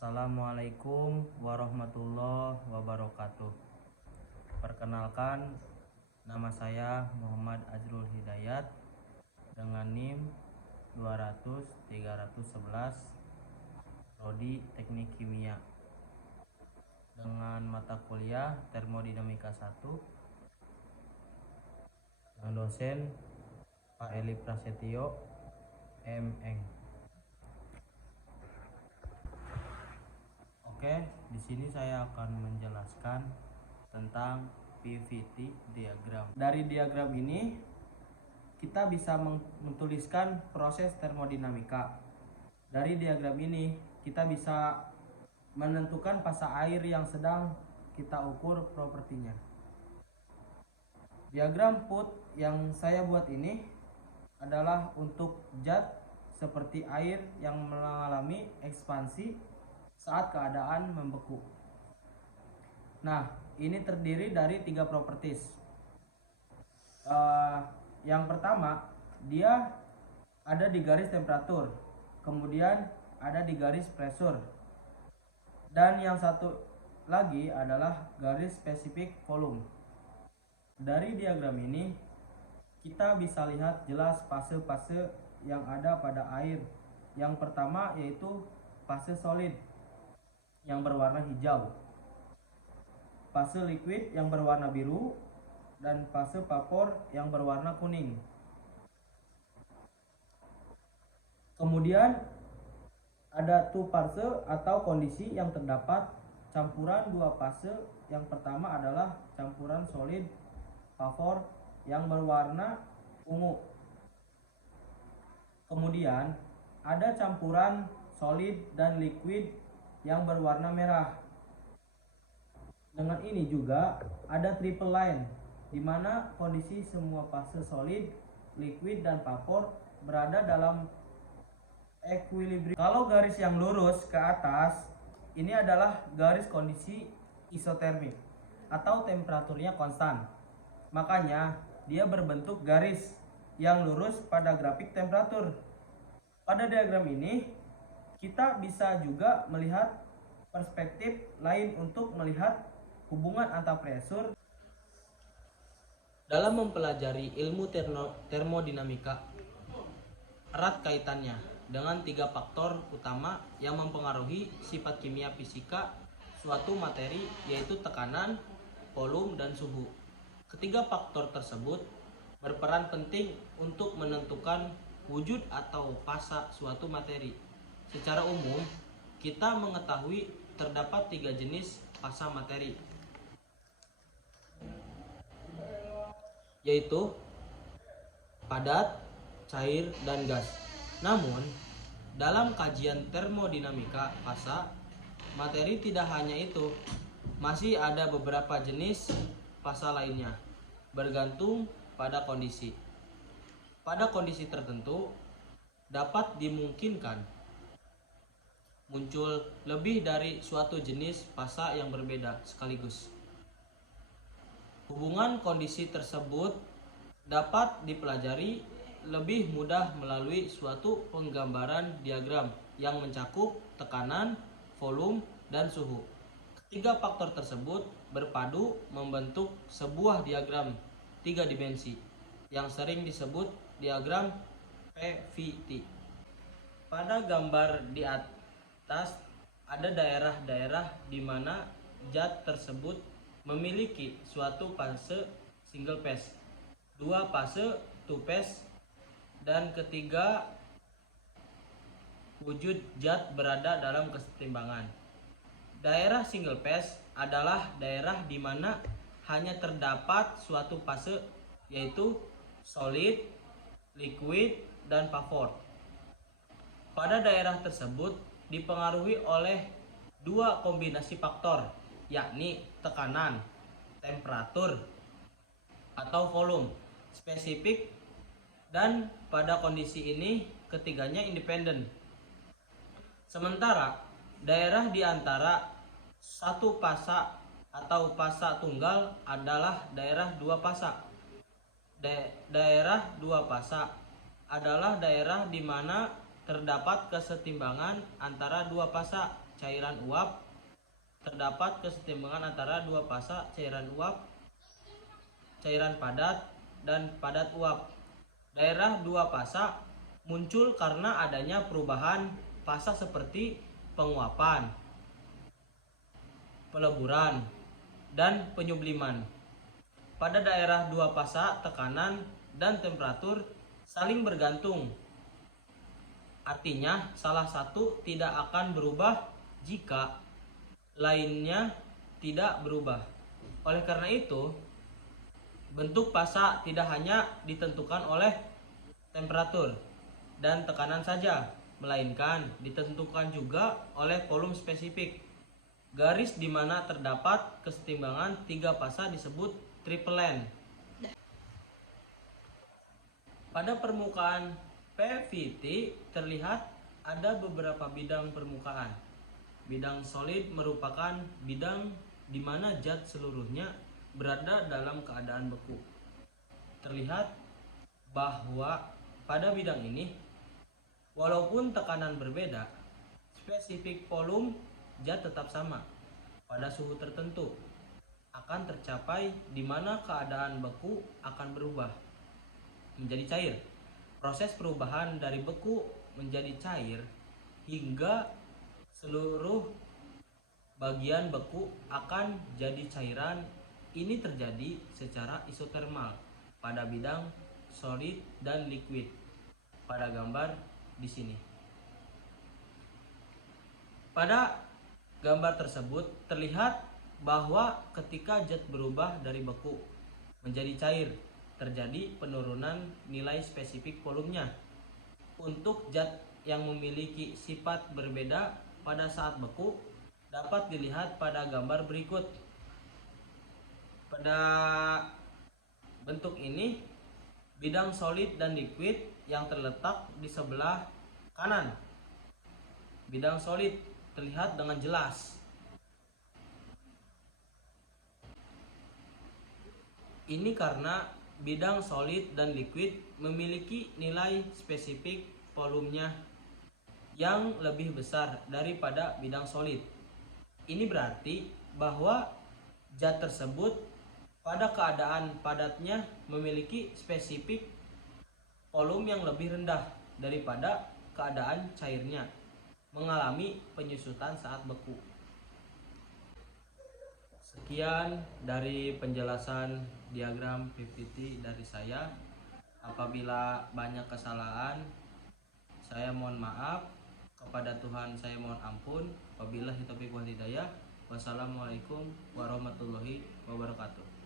Assalamualaikum warahmatullahi wabarakatuh. Perkenalkan, nama saya Muhammad Azrul Hidayat dengan NIM 200-311 Prodi Teknik Kimia dengan mata kuliah Termodinamika 1 dengan dosen Pak Eli Prasetyo M.Eng. Oke, di sini saya akan menjelaskan tentang PVT diagram. Dari diagram ini kita bisa menuliskan proses termodinamika. Dari diagram ini kita bisa menentukan pasa air yang sedang kita ukur propertinya. Diagram PUT yang saya buat ini adalah untuk zat seperti air yang mengalami ekspansi saat keadaan membeku. Nah, ini terdiri dari 3 properties. Yang pertama, dia ada di garis temperatur, kemudian ada di garis pressure, dan yang satu lagi adalah garis spesifik volume. Dari diagram ini kita bisa lihat jelas fase-fase yang ada pada air. Yang pertama yaitu fase solid yang berwarna hijau, fase liquid yang berwarna biru, dan fase vapor yang berwarna kuning. Kemudian ada two fase atau kondisi yang terdapat campuran dua fase. Yang pertama adalah campuran solid vapor yang berwarna ungu. Kemudian ada campuran solid dan liquid yang berwarna merah. Dengan ini juga ada triple line, di mana kondisi semua fase solid, liquid, dan vapor berada dalam equilibrium. Kalau garis yang lurus ke atas, ini adalah garis kondisi isotermik atau temperaturnya konstan. Makanya dia berbentuk garis yang lurus pada grafik temperatur. Pada diagram ini kita bisa juga melihat perspektif lain untuk melihat hubungan antar pressure. Dalam mempelajari ilmu termodinamika, erat kaitannya dengan 3 faktor utama yang mempengaruhi sifat kimia fisika suatu materi, yaitu tekanan, volume, dan suhu. Ketiga faktor tersebut berperan penting untuk menentukan wujud atau fasa suatu materi. Secara umum, kita mengetahui terdapat 3 jenis fasa materi, yaitu padat, cair, dan gas. Namun, dalam kajian termodinamika fasa materi tidak hanya itu, masih ada beberapa jenis fasa lainnya, bergantung pada kondisi. Pada kondisi tertentu, dapat dimungkinkan muncul lebih dari suatu jenis fasa yang berbeda sekaligus. Hubungan kondisi tersebut dapat dipelajari lebih mudah melalui suatu penggambaran diagram yang mencakup tekanan, volume, dan suhu. Ketiga faktor tersebut berpadu membentuk sebuah diagram 3 dimensi yang sering disebut diagram PVT. Pada gambar di atas ada daerah-daerah di mana zat tersebut memiliki suatu fase single phase, 2 fase two phase, dan ketiga wujud zat berada dalam kesetimbangan. Daerah single phase adalah daerah di mana hanya terdapat suatu fase, yaitu solid, liquid, dan vapor. Pada daerah tersebut dipengaruhi oleh 2 kombinasi faktor, yakni tekanan, temperatur, atau volume spesifik, dan pada kondisi ini ketiganya independen. Sementara daerah di antara satu fasa atau fasa tunggal adalah daerah 2 fasa. Daerah 2 fasa adalah daerah di mana terdapat kesetimbangan antara dua fasa cairan uap. Terdapat kesetimbangan antara dua fasa cairan uap, cairan padat, dan padat uap. Daerah dua fasa muncul karena adanya perubahan fasa seperti penguapan, peleburan, dan penyubliman. Pada daerah dua fasa, tekanan dan temperatur saling bergantung. Artinya, salah satu tidak akan berubah jika lainnya tidak berubah. Oleh karena itu, bentuk fasa tidak hanya ditentukan oleh temperatur dan tekanan saja, melainkan ditentukan juga oleh volume spesifik. Garis di mana terdapat kesetimbangan tiga fasa disebut triple line. Pada permukaan PVT terlihat ada beberapa bidang permukaan. Bidang solid merupakan bidang di mana zat seluruhnya berada dalam keadaan beku. Terlihat bahwa pada bidang ini, walaupun tekanan berbeda, spesifik volume zat tetap sama pada suhu tertentu akan tercapai di mana keadaan beku akan berubah menjadi cair. Proses perubahan dari beku menjadi cair hingga seluruh bagian beku akan jadi cairan. Ini terjadi secara isotermal pada bidang solid dan liquid pada gambar di sini. Pada gambar tersebut terlihat bahwa ketika zat berubah dari beku menjadi cair, terjadi penurunan nilai spesifik volumenya. Untuk zat yang memiliki sifat berbeda pada saat beku dapat dilihat pada gambar berikut. Pada bentuk ini, bidang solid dan liquid yang terletak di sebelah kanan. Bidang solid terlihat dengan jelas. Ini karena bidang solid dan liquid memiliki nilai spesifik volumenya yang lebih besar daripada bidang solid. Ini berarti bahwa zat tersebut pada keadaan padatnya memiliki spesifik volume yang lebih rendah daripada keadaan cairnya, mengalami penyusutan saat beku. Sekian dari penjelasan diagram PVT dari saya. Apabila banyak kesalahan, saya mohon maaf. Kepada Tuhan saya mohon ampun. Wabillahi taufiq wal hidayah. Wassalamualaikum warahmatullahi wabarakatuh.